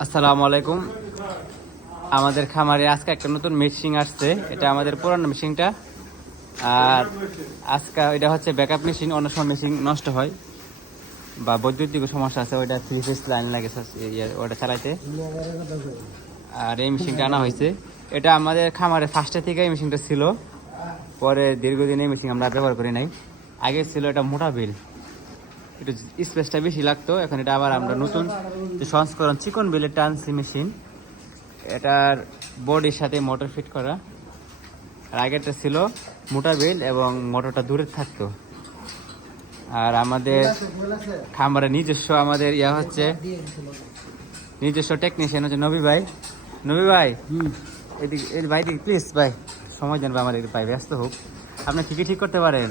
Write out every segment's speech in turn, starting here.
আসসালামু আলাইকুম। আমাদের খামারে আজকে একটা নতুন মেশিন আসছে। এটা আমাদের পুরানো মেশিনটা আর আজকে এটা হচ্ছে ব্যাকআপ মেশিন অন্য সময় মেশিন নষ্ট হয়। বা বৈদ্যুতিক সমস্যা আছে ওইটা থ্রি ফেস লাইন লাগে ইয়ে, ওটা চালাইতে। আর এই মেশিনটা আনা হয়েছে। এটা আমাদের খামারে ফার্স্টে থেকে এই মেশিনটা ছিল। পরে দীর্ঘদিন এই মেশিন আমরা ব্যবহার করি নাই। আগে ছিল এটা মোটা বিল একটু স্পেসটা বেশি লাগতো। এখন এটা আবার আমরা নতুন যে সংস্করণ চিকন বিলের টানসি মেশিন এটার বডির সাথে মোটর ফিট করা। আর আগেরটা ছিল মোটা বিল এবং মোটরটা দূরে থাকতো। আর আমাদের খামারে নিজস্ব আমাদের ইয়া হচ্ছে নিজস্ব টেকনিশিয়ান হচ্ছে নবী ভাই। নবী ভাই এদিকে ভাই প্লিজ ভাই সময় ভাই আমাদের ভাই ব্যস্ত হোক। আপনি কি কি ঠিক করতে পারেন?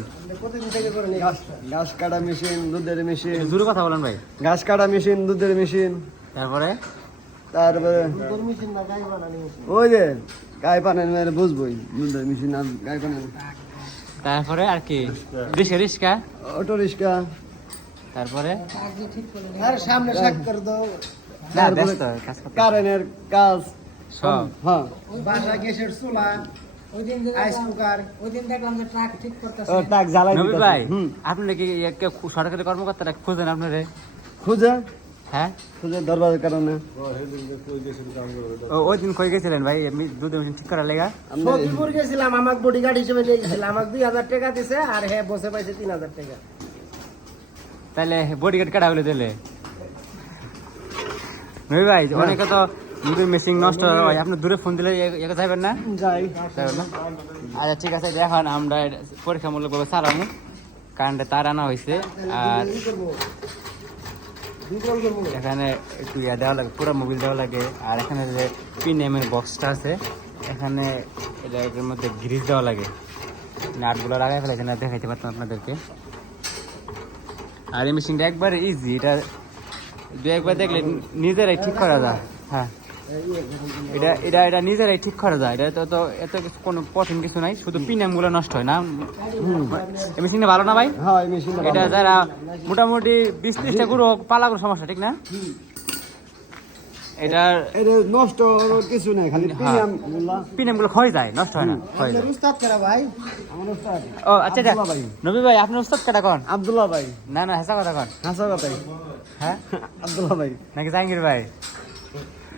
ঘাস ঘাস কাটা মেশিন দুধের মেশিন। জোরে কথা বলেন ভাই। ঘাস কাটা মেশিন দুধের মেশিন। তারপরে? তারপরে ওই যে গায়ে পানের মেরে বুঝবই দুধের মেশিন আর গায়ে পানের। তারপরে আর কি? Rickshaw rickshaw? Auto rickshaw. তারপরে? আর সামনে শাক করে দাও। কারেন্টের কাজ। সব। হ্যাঁ। বাসা গ্যাসের চুলা। ওই দিন যে রাইস দেখলাম- কুকার ওই দিন দেখলাম যে ট্রাক ঠিক ও করতেছে টাক জ্বালাই নবী দিতাছে। ভাই হুম। আপনি কি কেউ সরকারি কর্মকর্তারা খুঁজেন আপনারে? খুঁজে? হ্যাঁ? খুঁজে দরবারের কারণে। ওই দিন কই গেছিলেন ভাই? দুধ মেশিন ঠিক করার লেগা? গেছিলাম আমাকে বডিগার্ড হিসেবে নিয়ে গেছিলাম আমাকে দুই হাজার টাকা দিছে আর হ্যাঁ বসে পাইছে তিন হাজার টাকা। তাহলে বডিগার্ড কাটা হলে দিলে নবী ভাই অনেকে তো দুধের মেশিন নষ্ট হয়। আপনি দূরে ফোন দিলে একে যাবেন না? যাই। যাবেন না? আচ্ছা ঠিক আছে দেখুন আমরা পরীক্ষামূলকভাবে চালাবো কারেন্টে তার আনা হয়েছে। আর এখানে একটু ইয়া দেওয়া লাগে পুরো মোবিল দেওয়া লাগে। আর এখানে যে পিনেমের বক্সটা আছে এখানে এটা এটার মধ্যে গ্রিজ দেওয়া লাগে। নাটগুলো লাগাই ফেলেছে না দেখাইতে পারতাম আপনাদেরকে। আর এই মেশিনটা একবারে ইজি এটা দু একবার দেখলে নিজেরাই ঠিক করা যায়। হ্যাঁ। এটা এটা এটা নিজেরাই ঠিক করা যায়। এটা তো তো এত কোনো কঠিন কিছু নাই শুধু পিনামগুলো নষ্ট হয় না? এই মেশিনটা ভালো না ভাই? হ্যাঁ এটা যারা মোটামুটি বিশ ত্রিশটা গরু হোক, পালা গরু সমস্যা ঠিক না? এটার এটা নষ্ট কিছু নেই খালি হ্যাঁ। পিনামগুলো। ক্ষয় যায় নষ্ট হয় না ক্ষয় যায়। উস্তাদ করা ভাই? আমার উস্তাদ। ও আচ্ছা আচ্ছা। নবী ভাই আপনার উস্তাদ কাটা কন? আব্দুল্লাহ ভাই। না না হেসা কথা কন? হাসা কথাই হ্যাঁ? আব্দুল্লাহ ভাই। নাকি জাহাঙ্গীর ভাই?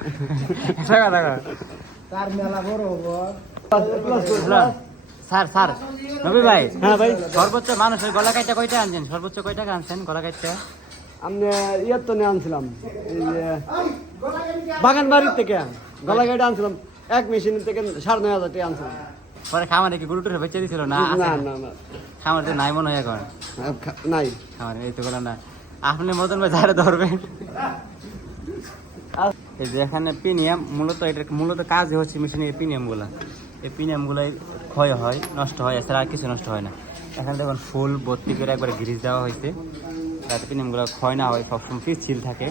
কথা কন তার মেলা বড় হব। স্যার স্যার নবী ভাই হ্যাঁ ভাই। সর্বোচ্চ মানুষের গলা কাইটা কয়টা আনছেন? সর্বোচ্চ কয় টাকা আনছেন গলা কাইটা? আমি ইয়ের তো নিয়ে আনছিলাম বাগান বাড়ির থেকে। গলা গাড়ি আনছিলাম এক মেশিন থেকে সাড়ে নয় হাজার টাকা আনছিলাম। পরে খামারে কি গরুটুরে বেঁচে দিছিল না না না না। খামারে নাই মনে হয় এখন। নাই। খামারে এই তো না। আপনি মতন ভাই যারা ধরবেন। এই যে এখানে পিনিয়াম, মূলত এটার মূলত কাজ হচ্ছে মেশিনের পিনিয়ামগুলা এই পিনিয়াম গুলাই ক্ষয় হয়, নষ্ট হয়, এছাড়া আর কিছু নষ্ট হয় না। এখানে দেখুন, ফুল ভর্তি করে একবার গ্রিজ দেওয়া হয়েছে। যাতে পিনিয়ামগুলো ক্ষয় না হয়, সবসময় পিচ্ছিল থাকে।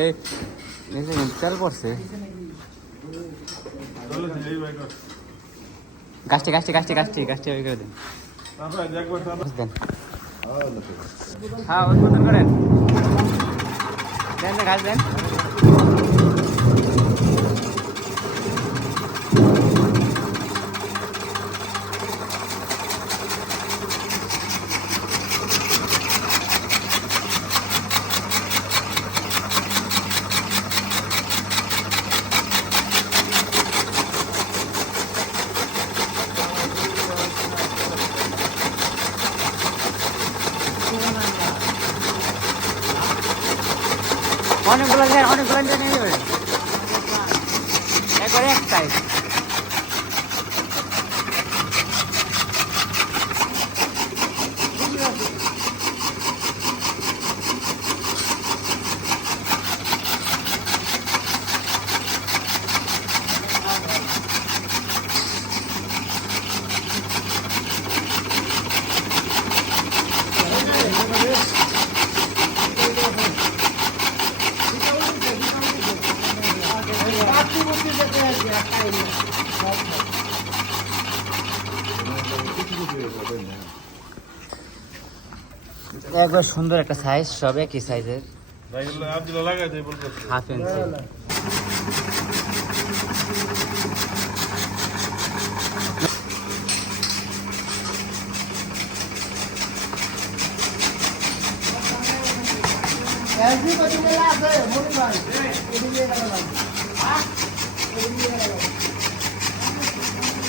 এই তেল পড়ছে। গাছটি গাছটি গাছটি গাছটি গাছটি বের করে দিন। দেন। হ্যাঁ উদ্বোধন করেন। দেন, গাছ দেন। অনেকগুলো অনেকগুলো নিয়ে যাবে একবারে একটাই একবার সুন্দর একটা সাইজ সব একই সাইজের হাফ ইঞ্চি কত আছে